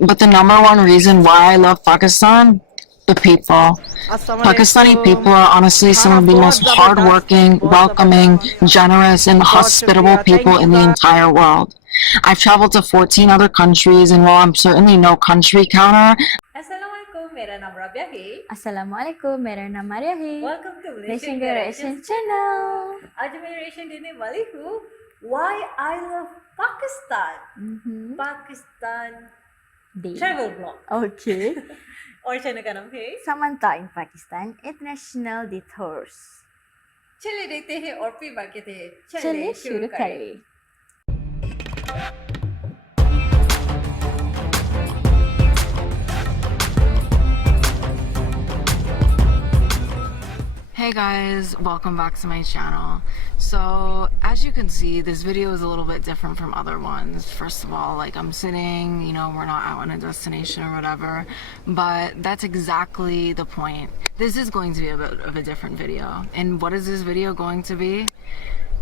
But the number one reason why I love Pakistan, the people. Pakistani people are honestly some of the most hardworking, welcoming, generous, and hospitable people in the entire world. I've traveled to 14 other countries, and while I'm certainly no country counter, Assalamualaikum, मेरा नाम राबिया है। Assalamualaikum, मेरा नाम मारिया है। Welcome to Malaysian Malaysian channel. आज मैं reaction देने वाली हूँ Why I love Pakistan. Pakistan Day. travel vlog. Okay. और चैनल का नाम है Samantha in Pakistan International Detours. चले देखते हैं और फिर बाकी थे चलिए शुरू करें. Hey guys, welcome back to my channel. So as you can see, this video is a little bit different from other ones. First of all, like I'm sitting, you know, we're not out on a destination or whatever, but that's exactly the point. This is going to be a bit of a different video. And what is this video going to be?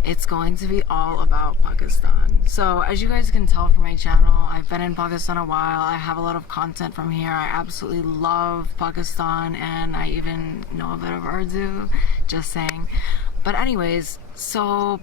It's going to be all about Pakistan. So as you guys can tell from my channel, I've been in Pakistan a while. I have a lot of content from here. I absolutely love Pakistan and I even know a bit of Urdu, just saying. But anyways,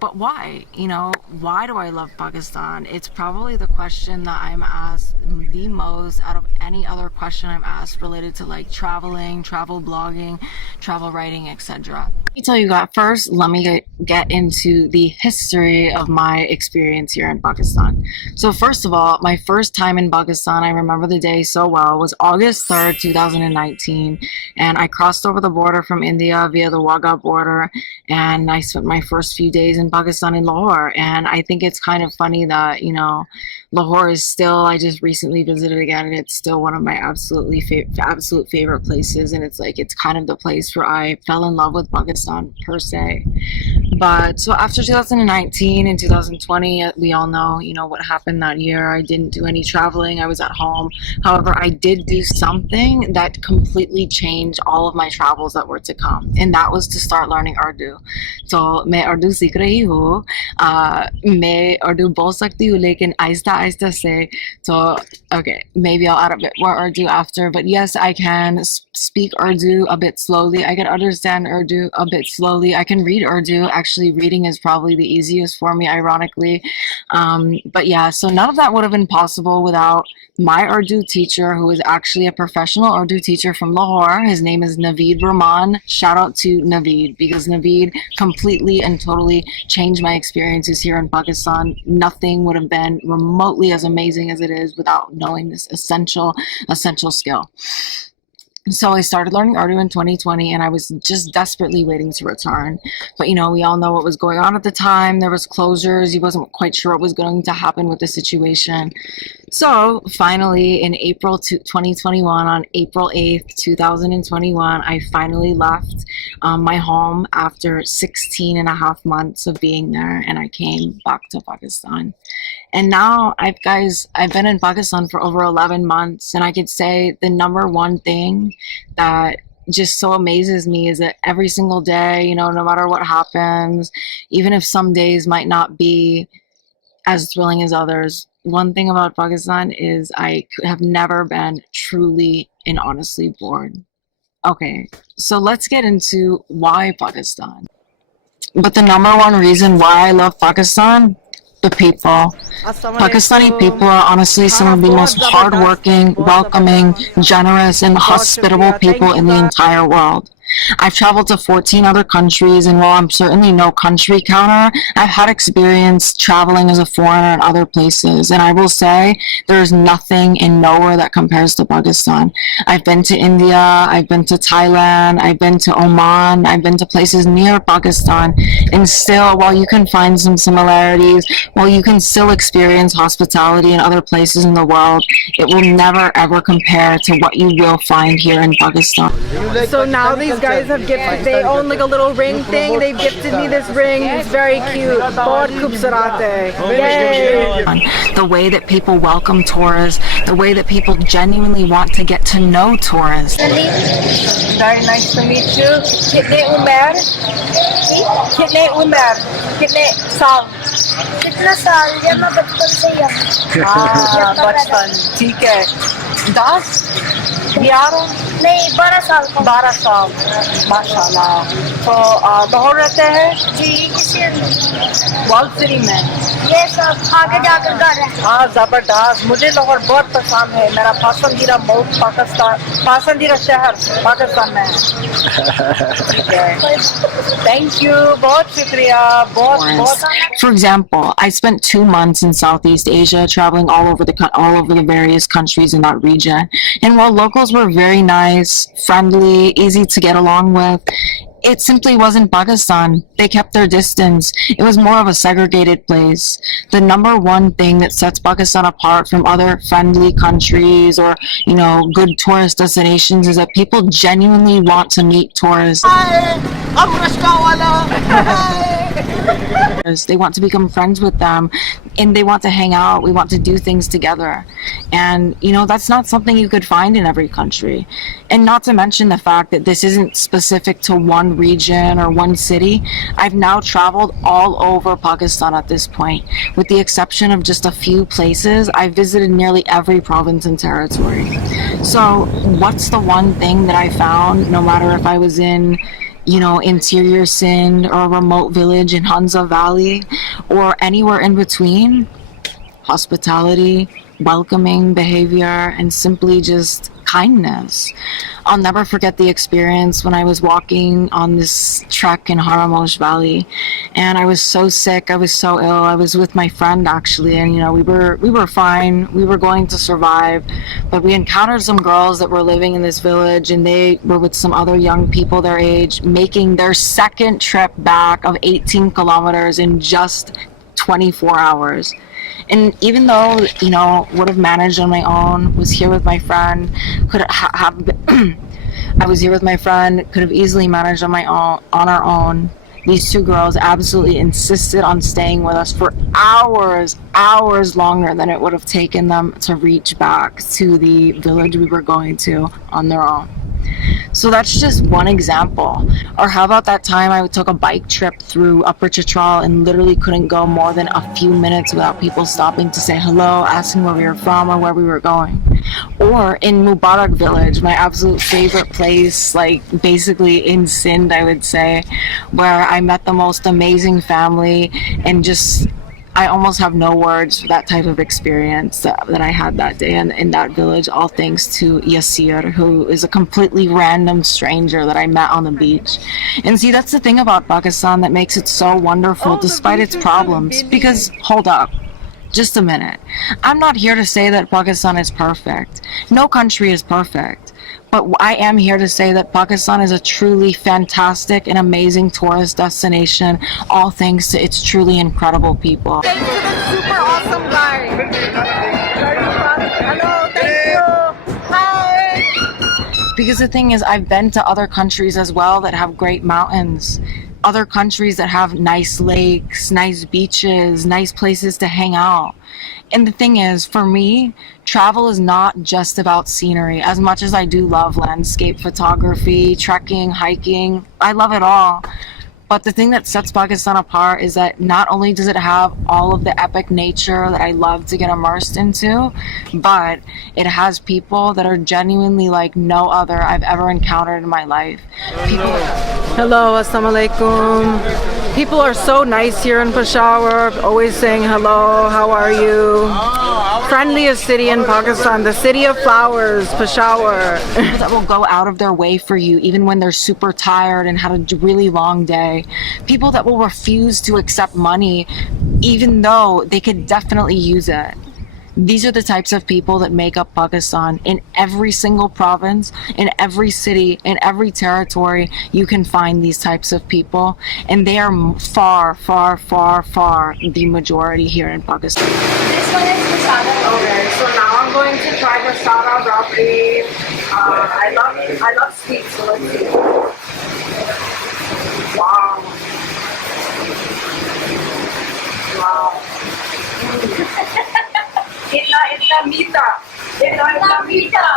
but why? You know, why do I love Pakistan? It's probably the question that I'm asked the most out of any other question I'm asked related to like traveling, travel blogging, travel writing, etc. Let me tell you guys first, let me get into the history of my experience here in Pakistan. So first of all, my first time in Pakistan, I remember the day so well, was August 3rd, 2019. And I crossed over the border from India via the Wagah border. And I spent my first few days in Pakistan in Lahore. And I think it's kind of funny that, you know, Lahore is still, I just recently visited again, and it's still one of my absolute favorite places. And it's like, it's kind of the place where I fell in love with Pakistan per se. But so after 2019 and 2020, we all know, you know, what happened that year. I didn't do any traveling. I was at home. However, I did do something that completely changed all of my travels that were to come. And that was to start learning Urdu. So मैं Urdu सीख रही हूँ. मैं Urdu बोल सकती हूँ, लेकिन आहिस्ता आहिस्ता से. So okay, maybe I'll add a bit more Urdu after. But yes, I can speak Urdu a bit slowly. I can understand Urdu a bit slowly. I can read Urdu. Actually, reading is probably the easiest for me, ironically. But yeah, so none of that would have been possible without my Urdu teacher, who is actually a professional Urdu teacher from Lahore. His name is Naveed Rahman. Shout out to Naveed, because Naveed completely and totally changed my experiences here in Pakistan. Nothing would have been remotely as amazing as it is without knowing this essential skill. So I started learning Urdu in 2020, and I was just desperately waiting to return. But, you know, we all know what was going on at the time. There was closures. He wasn't quite sure what was going to happen with the situation. So finally, in April 2021, on April 8th, 2021, I finally left my home after 16 and a half months of being there, and I came back to Pakistan. And now I've been in Pakistan for over 11 months, and I could say the number one thing that just so amazes me is that every single day, you know, no matter what happens, even if some days might not be as thrilling as others, one thing about Pakistan is I have never been truly and honestly bored. Okay, so let's get into why Pakistan. But the number one reason why I love Pakistan, the people. Pakistani people are honestly some of the most hardworking, welcoming, generous, and hospitable people in the entire world. I've traveled to 14 other countries, and while I'm certainly no country counter, I've had experience traveling as a foreigner in other places, and I will say there's nothing and nowhere that compares to Pakistan. I've been to India, I've been to Thailand, I've been to Oman, I've been to places near Pakistan, and still, while you can find some similarities, while you can still experience hospitality in other places in the world, it will never ever compare to what you will find here in Pakistan. So now these these guys have gifted, they own like a little ring thing. They've gifted me this ring. It's very cute. बहुत खूबसूरत है. Yay! The way that people welcome tourists, the way that people genuinely want to get to know tourists. Very nice to meet you. कितने उम्र? कितने उम्र? कितने साल? कितना साल? ये मैं बचपन से ही हूँ. बचपन. ठीक है. 10? 11? नहीं, 12 साल का. 12 साल. माशाल्लाह. तो लाहौर रहते हैं? जी, इसी वर्ल्ड सिटी में. ये सब आगे जाकर घर है. हाँ, जबरदस्त. मुझे लाहौर बहुत पसंद है. मेरा पसंदीदा मुल्क पाकिस्तान, पसंदीदा शहर पाकिस्तान में है. ठीक है. Thank you. बहुत शुक्रिया. बहुत. For example, I spent 2 months in Southeast Asia, traveling all over the various countries in that region. And while locals were very nice, friendly, easy to get along with, it simply wasn't Pakistan. They kept their distance. It was more of a segregated place. The number one thing that sets Pakistan apart from other friendly countries or, good tourist destinations is that people genuinely want to meet tourists. They want to become friends with them and they want to hang out. We want to do things together. And, that's not something you could find in every country. And not to mention the fact that this isn't specific to one region or one city. I've now traveled all over Pakistan at this point. With the exception of just a few places, I've visited nearly every province and territory. So what's the one thing that I found, no matter if I was in interior Sindh or a remote village in Hunza Valley or anywhere in between? Hospitality, welcoming behavior, and simply just kindness. I'll never forget the experience when I was walking on this trek in Haramosh Valley, and I was so sick. I was so ill. I was with my friend actually, and we were fine. We were going to survive, but we encountered some girls that were living in this village, and they were with some other young people their age, making their second trip back of 18 kilometers in just 24 hours. And even though, would have managed on my own, was here with my friend, I was here with my friend, could have easily managed on our own. These two girls absolutely insisted on staying with us for hours longer than it would have taken them to reach back to the village we were going to on their own. So that's just one example. Or how about that time I took a bike trip through Upper Chitral and literally couldn't go more than a few minutes without people stopping to say hello, asking where we were from or where we were going. Or in Mubarak village, my absolute favorite place, like basically in Sindh, I would say, where I met the most amazing family and just I almost have no words for that type of experience that I had that day in that village, all thanks to Yasir, who is a completely random stranger that I met on the beach. And see, that's the thing about Pakistan that makes it so wonderful despite its problems. Because, hold up, just a minute. I'm not here to say that Pakistan is perfect. No country is perfect. But I am here to say that Pakistan is a truly fantastic and amazing tourist destination, all thanks to its truly incredible people. Thanks to the super awesome guy. Hello, thank you. Hi. Because the thing is, I've been to other countries as well that have great mountains. Other countries that have nice lakes, nice beaches, nice places to hang out. And the thing is, for me, travel is not just about scenery. As much as I do love landscape photography, trekking, hiking, I love it all. But the thing that sets Pakistan apart is that not only does it have all of the epic nature that I love to get immersed into, but it has people that are genuinely like no other I've ever encountered in my life. Hello, assalamu alaikum. People are so nice here in Peshawar, always saying hello, how are you? Friendliest city in Pakistan, the city of flowers, Peshawar. That will go out of their way for you even when they're super tired and had a really long day. People that will refuse to accept money even though they could definitely use it. These are the types of people that make up Pakistan. In every single province, in every city, in every territory, you can find these types of people. And they are far, far, far, far the majority here in Pakistan. This one is masala. Okay, so now I'm going to try masala rabri. I love sweets, so let's see. Wow. Wow. Itla mita. Itla mita.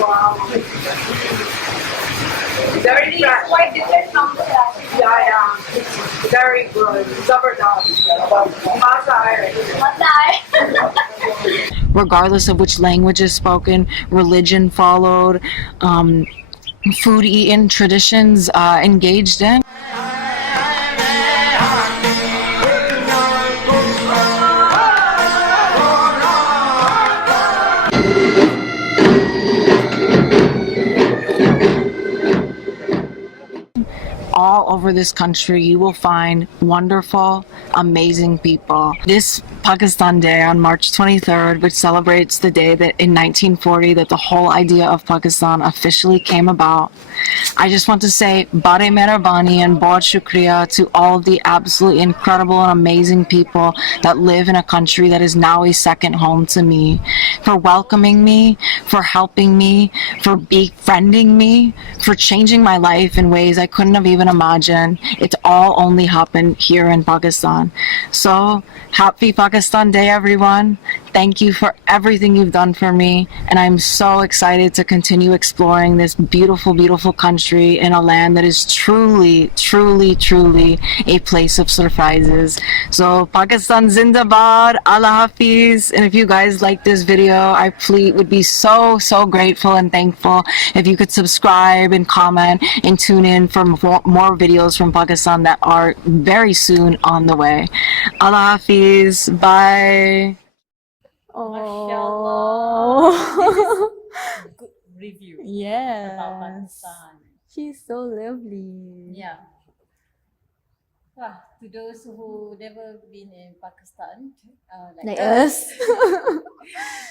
Wow. Very quite different from the classic. Yeah. Very good. Zabardast. Regardless of which language is spoken, religion followed, food eaten, traditions engaged in. All over this country, you will find wonderful, amazing people. This Pakistan Day on March 23rd, which celebrates the day that in 1940 that the whole idea of Pakistan officially came about. I just want to say Bade Mehrabani and Bahut Shukriya to all of the absolutely incredible and amazing people that live in a country that is now a second home to me, for welcoming me, for helping me, for befriending me, for changing my life in ways I couldn't have even imagined. It's all only happened here in Pakistan. So happy Pakistan Day, everyone. Thank you for everything you've done for me, and I'm so excited to continue exploring this beautiful, beautiful country in a land that is truly, truly, truly a place of surprises. So Pakistan Zindabad, Allah Hafiz, and if you guys like this video, I would be so, so grateful and thankful if you could subscribe and comment and tune in for more videos from Pakistan that are very soon on the way. Allah Hafiz, bye. Mashallah. This is good review about Yes. Pakistan. She's so lovely. Yeah. To those who never been in Pakistan, like Like us.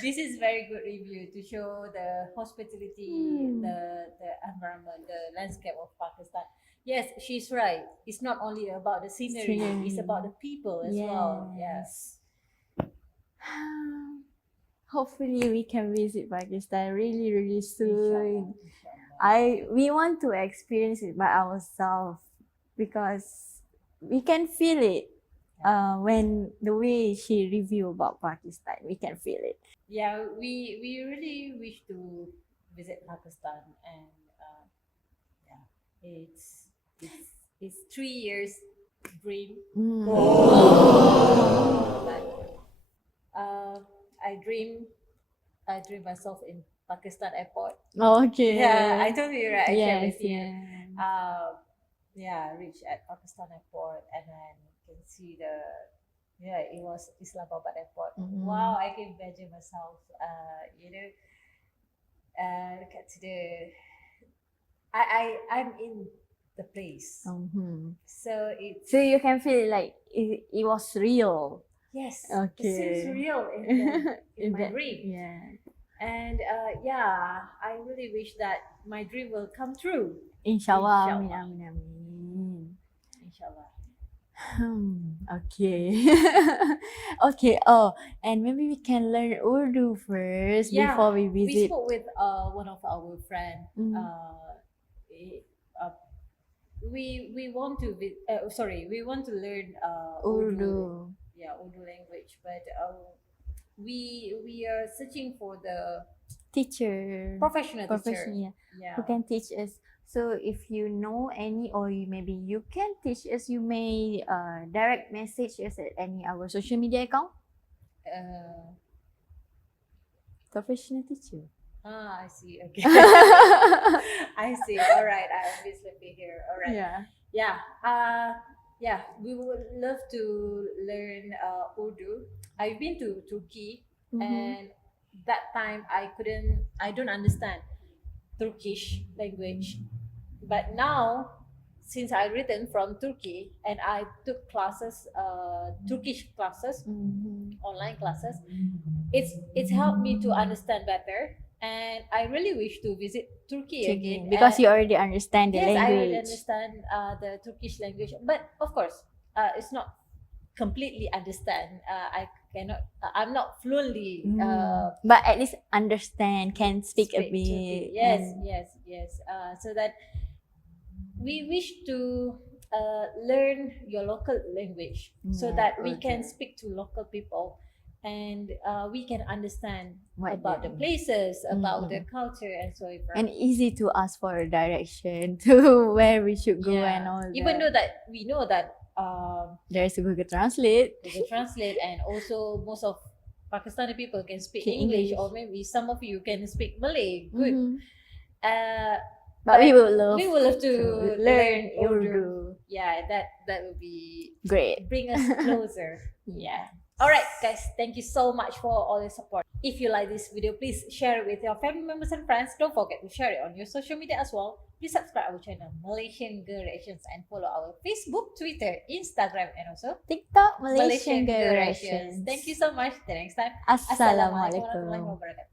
this is very good review to show the hospitality, the environment, the landscape of Pakistan. Yes, she's right. It's not only about the scenery, it's about the people as well. Yes. Hopefully we can visit Pakistan really, really soon. Inshallah. We want to experience it by ourselves because we can feel it. When the way she review about Pakistan, we can feel it. Yeah, we really wish to visit Pakistan, and yeah, it's 3 years dream. I dream myself in Pakistan airport. Okay. Yeah, I told you, right? I shared Yes, with you. yeah. Yeah, reach at Pakistan airport, and then you can see it was Islamabad airport. Wow, I can imagine myself, look at I'm in the place. So it's, So you can feel like it was real. yes, Okay. it seems real in my dream. Yeah. And I really wish that my dream will come true. Inshallah. Inshallah. Amin, amin, amin. Inshallah. Okay. Okay. Oh, and maybe we can learn Urdu first before we We visit. spoke with one of our friends. We want to we want to learn Urdu. Yeah, Urdu language, but we are searching for the Teacher. professional teacher. Professional. Yeah. Who can teach us. So if you know any, or maybe you can teach us, you may direct message us at any our social media account. Professional teacher. I see. Okay. I see. All right. I obviously be here. All right. Yeah. Yeah. We would love to learn Urdu. I've been to Turkey, and that time I don't understand Turkish language, but now since I returned from Turkey and I took classes, Turkish classes, online classes, it's helped me to understand better. And I really wish to visit Turkey again because you already understand the yes, I already language. understand the Turkish language, but of course, it's not completely understand. I cannot. I'm not fluently. But at least understand, can speak a Turkish. bit. Yes, and- yes, yes. So that we wish to learn your local language so Yeah, that we okay. can speak to local people and we can understand What about they- the places, about the culture, and so on. And easy to ask for a direction to where we should go and all even that. though that we know that There's Google Translate. Google Translate, and also most of Pakistani people can speak Speak English, English. or maybe some of you can speak Malay. Good. Mhm. Uh, But we would love we would love to learn Urdu. Urdu. Yeah, that would be Great. bring us closer. Yeah. All right, guys, thank you so much for all your support. If you like this video, please share it with your family members and friends. Don't forget to share it on your social media as well. Please subscribe our channel, Malaysian Girl Reactions, and follow our Facebook, Twitter, Instagram, and also TikTok Malaysian Girl Reactions. Thank you so much. Till next time. Assalamualaikum. Warahmatullahi Wabarakatuh.